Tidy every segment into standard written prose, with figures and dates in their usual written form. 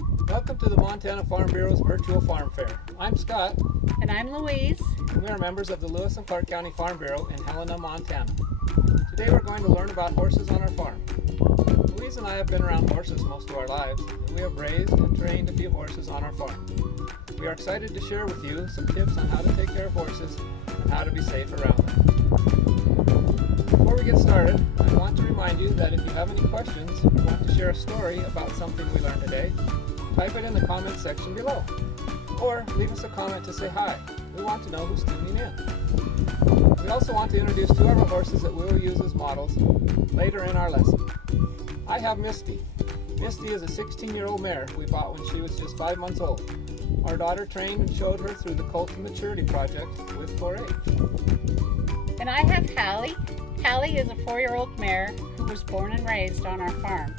Welcome to the Montana Farm Bureau's virtual farm fair. I'm Scott. And I'm Louise. And we are members of the Lewis and Clark County Farm Bureau in Helena, Montana. Today we're going to learn about horses on our farm. Louise and I have been around horses most of our lives, and we have raised and trained a few horses on our farm. We are excited to share with you some tips on how to take care of horses and how to be safe around them. Before we get started, I want to remind you that if you have any questions or want to share a story about something we learned today, type it in the comments section below. Or leave us a comment to say hi. We want to know who's tuning in. We also want to introduce two of our horses that we will use as models later in our lesson. I have Misty. Misty is a 16-year-old mare we bought when she was just 5 months old. Our daughter trained and showed her through the Colt to Maturity project with 4-H. And I have Halle. Halle is a 4-year-old mare who was born and raised on our farm.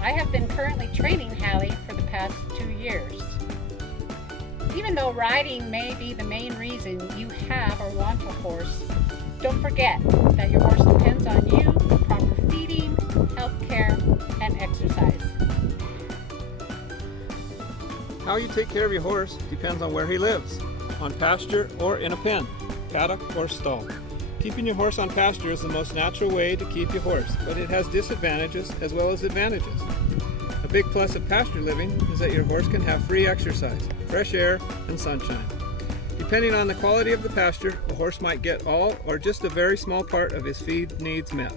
I have been currently training Halle for the past 2 years. Even though riding may be the main reason you have or want a horse, don't forget that your horse depends on you for proper feeding, health care, and exercise. How you take care of your horse depends on where he lives, on pasture or in a pen, paddock or stall. Keeping your horse on pasture is the most natural way to keep your horse, but it has disadvantages as well as advantages. A big plus of pasture living is that your horse can have free exercise, fresh air, and sunshine. Depending on the quality of the pasture, a horse might get all or just a very small part of his feed needs met.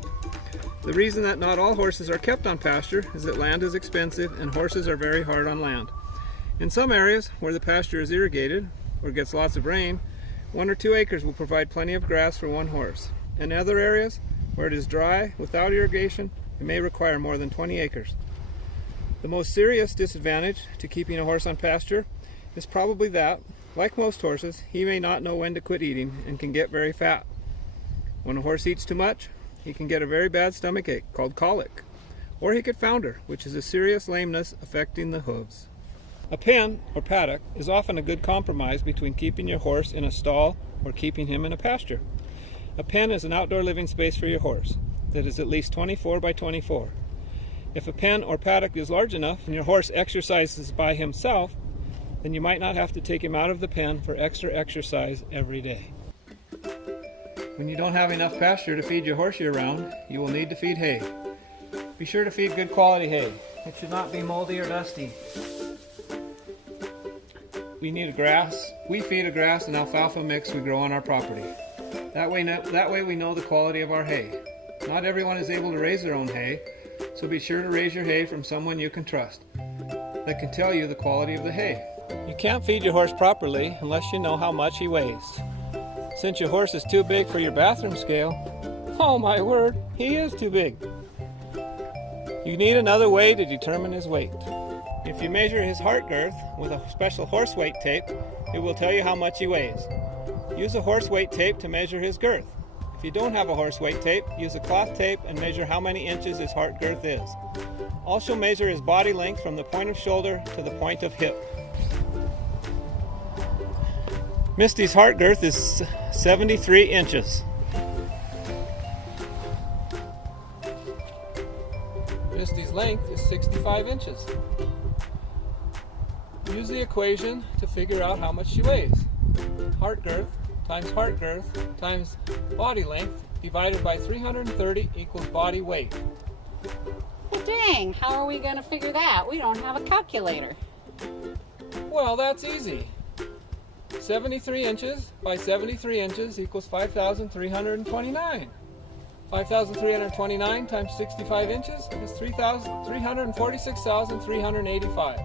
The reason that not all horses are kept on pasture is that land is expensive and horses are very hard on land. In some areas where the pasture is irrigated or gets lots of rain, 1 or 2 acres will provide plenty of grass for one horse. In other areas where it is dry without irrigation, it may require more than 20 acres. The most serious disadvantage to keeping a horse on pasture is probably that, like most horses, he may not know when to quit eating and can get very fat. When a horse eats too much, he can get a very bad stomach ache called colic, or he could founder, which is a serious lameness affecting the hooves. A pen or paddock is often a good compromise between keeping your horse in a stall or keeping him in a pasture. A pen is an outdoor living space for your horse that is at least 24 by 24. If a pen or paddock is large enough and your horse exercises by himself, then you might not have to take him out of the pen for extra exercise every day. When you don't have enough pasture to feed your horse year-round, you will need to feed hay. Be sure to feed good quality hay. It should not be moldy or dusty. We feed a grass and alfalfa mix we grow on our property. That way we know the quality of our hay. Not everyone is able to raise their own hay, so be sure to raise your hay from someone you can trust that can tell you the quality of the hay. You can't feed your horse properly unless you know how much he weighs. Since your horse is too big for your bathroom scale, oh my word, he is too big. You need another way to determine his weight. If you measure his heart girth with a special horse weight tape, it will tell you how much he weighs. Use a horse weight tape to measure his girth. If you don't have a horse weight tape, use a cloth tape and measure how many inches his heart girth is. Also measure his body length from the point of shoulder to the point of hip. Misty's heart girth is 73 inches. Misty's length is 65 inches. Use the equation to figure out how much she weighs. Heart girth times body length divided by 330 equals body weight. Well, dang, how are we going to figure that? We don't have a calculator. Well, that's easy. 73 inches by 73 inches equals 5,329. 5,329 times 65 inches is 346,385.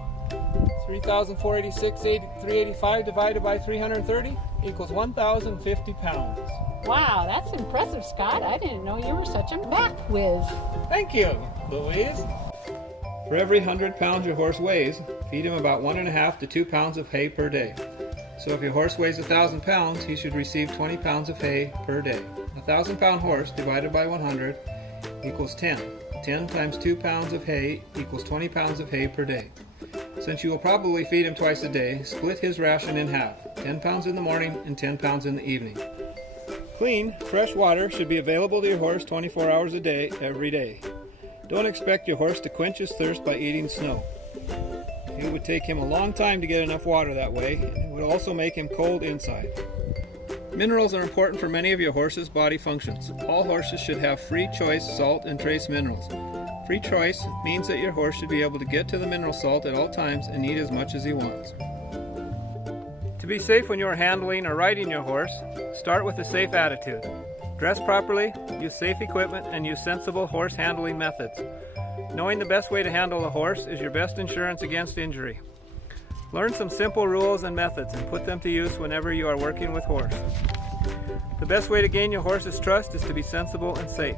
3,486,385 divided by 330 equals 1,050 pounds. Wow, that's impressive, Scott. I didn't know you were such a math whiz. Thank you, Louise. For every 100 pounds your horse weighs, feed him about 1.5 to 2 pounds of hay per day. So if your horse weighs 1,000 pounds, he should receive 20 pounds of hay per day. A 1,000-pound horse divided by 100 equals 10. 10 times 2 pounds of hay equals 20 pounds of hay per day. Since you will probably feed him twice a day, split his ration in half, 10 pounds in the morning and 10 pounds in the evening. Clean, fresh water should be available to your horse 24 hours a day, every day. Don't expect your horse to quench his thirst by eating snow. It would take him a long time to get enough water that way, and it would also make him cold inside. Minerals are important for many of your horse's body functions. All horses should have free choice salt and trace minerals. Free choice means that your horse should be able to get to the mineral salt at all times and eat as much as he wants. To be safe when you are handling or riding your horse, start with a safe attitude. Dress properly, use safe equipment, and use sensible horse handling methods. Knowing the best way to handle a horse is your best insurance against injury. Learn some simple rules and methods and put them to use whenever you are working with horse. The best way to gain your horse's trust is to be sensible and safe.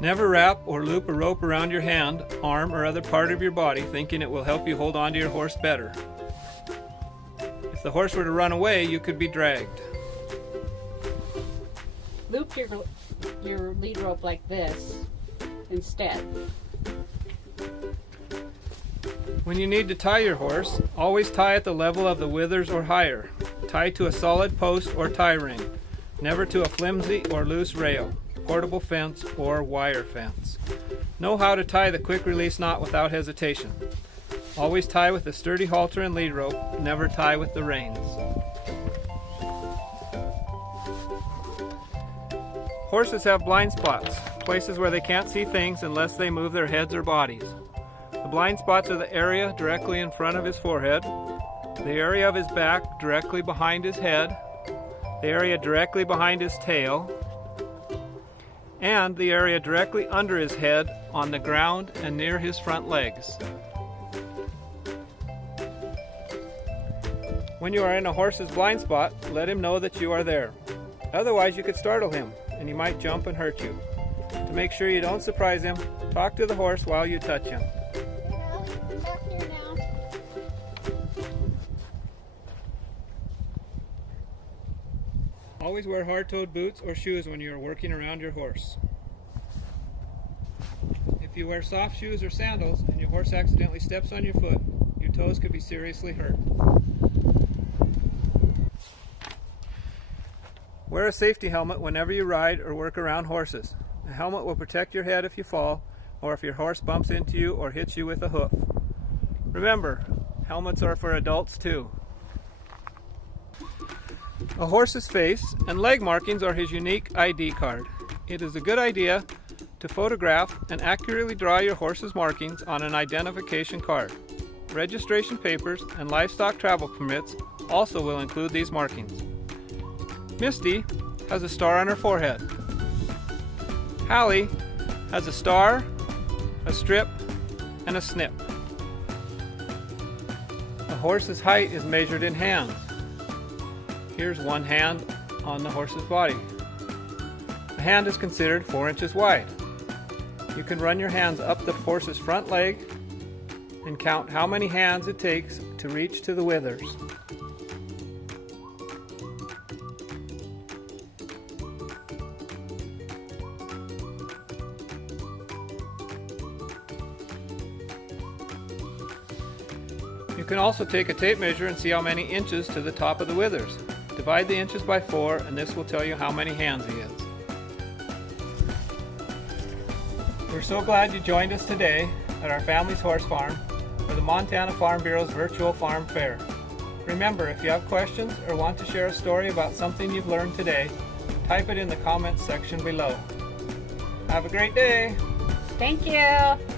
Never wrap or loop a rope around your hand, arm, or other part of your body thinking it will help you hold on to your horse better. If the horse were to run away, you could be dragged. Loop your lead rope like this instead. When you need to tie your horse, always tie at the level of the withers or higher. Tie to a solid post or tie ring, never to a flimsy or loose rail, portable fence, or wire fence. Know how to tie the quick release knot without hesitation. Always tie with a sturdy halter and lead rope, never tie with the reins. Horses have blind spots, places where they can't see things unless they move their heads or bodies. The blind spots are the area directly in front of his forehead, the area of his back directly behind his head, the area directly behind his tail, and the area directly under his head on the ground and near his front legs. When you are in a horse's blind spot, let him know that you are there. Otherwise, you could startle him, and he might jump and hurt you. To make sure you don't surprise him, talk to the horse while you touch him. Stop here now. Always wear hard-toed boots or shoes when you are working around your horse. If you wear soft shoes or sandals and your horse accidentally steps on your foot, your toes could be seriously hurt. Wear a safety helmet whenever you ride or work around horses. A helmet will protect your head if you fall, or if your horse bumps into you or hits you with a hoof. Remember, helmets are for adults too. A horse's face and leg markings are his unique ID card. It is a good idea to photograph and accurately draw your horse's markings on an identification card. Registration papers and livestock travel permits also will include these markings. Misty has a star on her forehead. Halle has a star, a strip, and a snip. A horse's height is measured in hands. Here's one hand on the horse's body. A hand is considered 4 inches wide. You can run your hands up the horse's front leg and count how many hands it takes to reach to the withers. You can also take a tape measure and see how many inches to the top of the withers. Divide the inches by 4 and this will tell you how many hands he is. We're so glad you joined us today at our family's horse farm for the Montana Farm Bureau's virtual farm fair. Remember, if you have questions or want to share a story about something you've learned today, type it in the comments section below. Have a great day! Thank you.